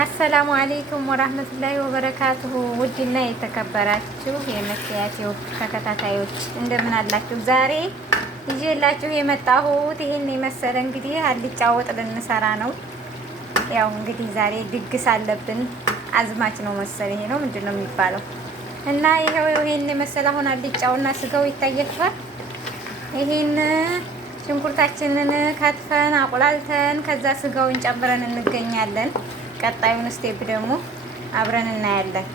አሰላሙ አሌይኩም ወራህመቱላሂ ወበረካቱሁ። ውድና የተከበራችሁ የመክያቴው ተከታታዮች እንደምን አላችሁ? ዛሬ ይዤላችሁ የመጣሁት ይሄን የመሰለ እንግዲህ አልጫ ወጥ ልንሰራ ነው። ያው እንግዲህ ዛሬ ድግስ አለብን። አዝማች ነው መሰል ይሄ ነው ምንድን ነው የሚባለው? እና ይሄን የመሰለ አሁን አልጫውና ስጋው ይታያችኋል። ይሄን ሽንኩርታችንን ከትፈን አቁላልተን ከዛ ስጋውን ጨምረን እንገኛለን። ቀጣዩን ስቴፕ ደግሞ አብረን እናያለን።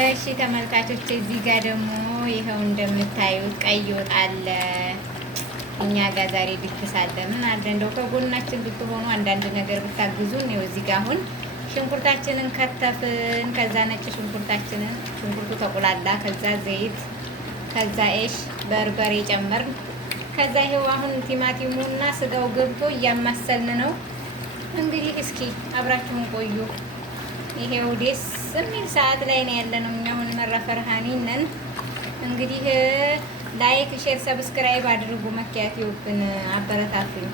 እሺ ተመልካቾች፣ እዚህ ጋር ደግሞ ይኸው እንደምታዩት ቀይ ወጥ አለ። እኛ ጋር ዛሬ ድግስ አለ። ምን አለ እንደው ከጎናችን ብትሆኑ አንዳንድ ነገር ብታግዙን። ይኸው እዚህ ጋር አሁን ሽንኩርታችንን ከተፍን። ከዛ ነጭ ሽንኩርቱ ተቁላላ። ከዛ ዘይት፣ ከዛ በርበሬ ጨመርን። ከዛ ይሄው አሁን ቲማቲሙና ስጋው ገብቶ እያማሰልን ነው። እንግዲህ እስኪ አብራችሁን ቆዩ። ይሄው ደስ የሚል ሰዓት ላይ ነው ያለነው። እኛ አሁን መረፈርሃኒ ነን። እንግዲህ ላይክ፣ ሼር፣ ሰብስክራይብ አድርጉ። መኪያት ይውብን አበረታቱኝ።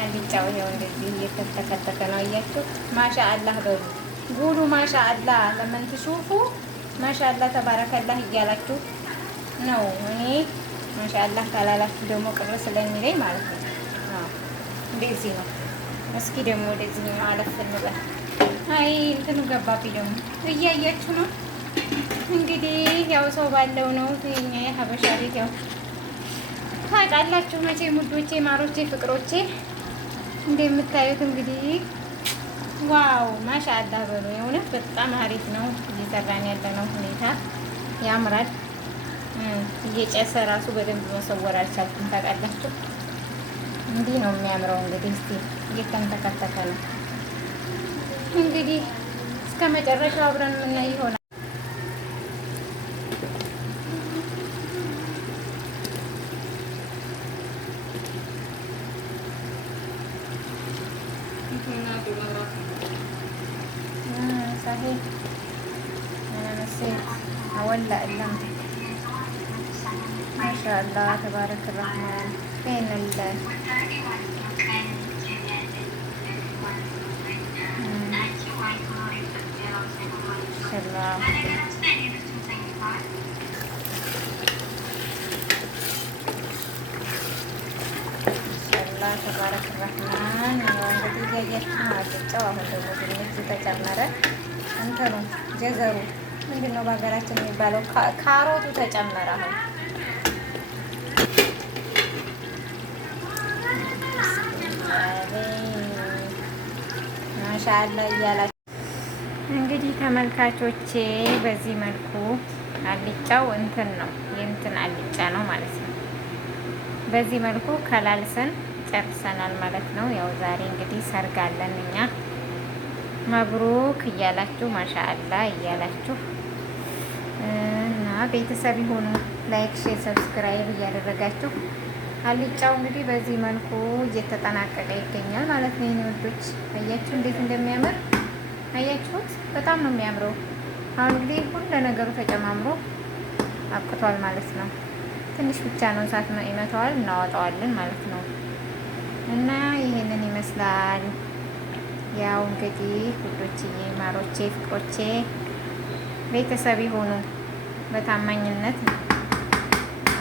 አልጫው ይሄው እንደዚህ እየተከተከ ነው። እያችሁ ማሻአላህ በሉ ጉሉ ማሻአላህ። ለምን ትሹፉ ማሻአላህ ተባረከላህ እያላችሁ ነው። እኔ ማሻአላህ ካላላችሁ ደግሞ ቅር ስለሚለኝ ማለት ነው። እንደዚህ ነው። እስኪ ደግሞ ወደዚህ ነው አለፍ እንበል። አይ እንትኑ ገባብኝ ደግሞ እያያችሁ ነው። እንግዲህ ያው ሰው ባለው ነው የኛ የሀበሻ ቤት ያው ታውቃላችሁ መቼ ሙዶቼ፣ ማሮቼ፣ ፍቅሮቼ እንደምታዩት እንግዲህ ዋው ማሻአላህ በሉ። የእውነት በጣም አሪፍ ነው እየሰራን ያለነው ሁኔታ ያምራል። እየጨሰ ራሱ በደንብ መሰወር አልቻልኩም ታውቃላችሁ። እንዲህ ነው የሚያምረው። እንግዲህ እስቲ እየተንተከተከ ነው። እንግዲህ እስከ መጨረሻው አብረን የምናይ ይሆናል። صحيح أنا نسيت أولع اللمبة. ما شاء الله تبارك الرحمن. فين الله ተባረክ ረህማን። እንግዲህ እያያችሁ አልጫው አሁን ደግሞ ድንች ተጨመረ። እንትኑ ጀዘሩ ምንድን ነው በሀገራችን የሚባለው? ካሮቱ ተጨመረ። አሁን ማሻአላ እያላችሁ እንግዲህ ተመልካቾቼ በዚህ መልኩ አልጫው እንትን ነው የእንትን አልጫ ነው ማለት ነው። በዚህ መልኩ ከላልሰን ጨርሰናል ማለት ነው። ያው ዛሬ እንግዲህ ሰርግ አለን እኛ። መብሩክ እያላችሁ ማሻአላ እያላችሁ እና ቤተሰብ ይሁኑ። ላይክ፣ ሼር፣ ሰብስክራይብ እያደረጋችሁ አልጫው እንግዲህ በዚህ መልኩ እየተጠናቀቀ ይገኛል ማለት ነው። የኔ ወዶች አያችሁ እንዴት እንደሚያምር አያችሁት? በጣም ነው የሚያምረው። አሁን እንግዲህ ሁሉ ነገሩ ተጨማምሮ አብቅቷል ማለት ነው። ትንሽ ብቻ ነው እሳት ይመታዋል፣ እናወጣዋለን ማለት ነው። እና ይሄንን ይመስላል። ያው እንግዲህ ውዶችዬ፣ ማሮቼ፣ ፍቅሮቼ ቤተሰብ ይሁኑ። በታማኝነት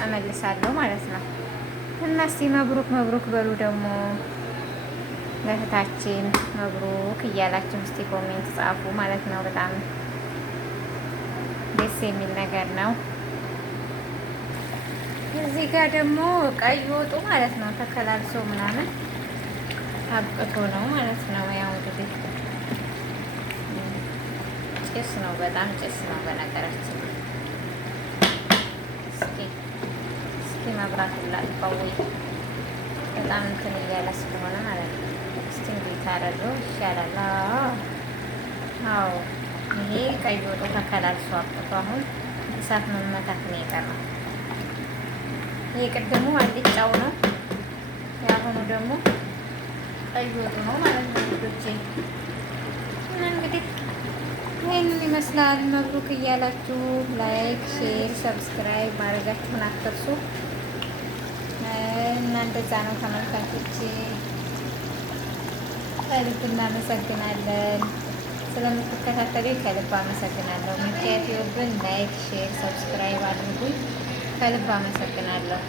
እመልሳለሁ ማለት ነው። እና እስቲ መብሩክ መብሩክ በሉ ደግሞ ለእህታችን መብሩክ እያላችሁ እስቲ ኮሜንት ጻፉ ማለት ነው። በጣም ደስ የሚል ነገር ነው። እዚህ ጋር ደግሞ ቀይ ወጡ ማለት ነው ተከላልሶ ምናምን አብቅቶ ነው ማለት ነው። ያው እንግዲህ ጭስ ነው፣ በጣም ጭስ ነው በነገራችን። እስኪ መብራት ላጥፋው ወይ በጣም እንትን እያለ ስለሆነ ማለት ነው። እስቲ እንዴት አደረገው ይሻላል? አዎ ይሄ ቀይ ወጡ ተከላልሶ አብቅቶ አሁን እሳት መመታት ነው የቀረው። ይሄ ቅድሙ አልጫው ነው፣ ያሁኑ ደግሞ ቀይ ወጡ ነው ማለት ነው ልጆቼ። እና እንግዲህ ይሄንን ይመስላል። መብሩክ እያላችሁ ላይክ፣ ሼር፣ ሰብስክራይብ ማድረጋችሁን አትርሱ። እና እንደዛ ነው ተመልካቾች። ከልብ እናመሰግናለን። ስለምትከታተሉኝ ከልብ አመሰግናለሁ። ሚኪያት ዩቲዩብን ላይክ፣ ሼር፣ ሰብስክራይብ አድርጉኝ። ከልብ አመሰግናለሁ።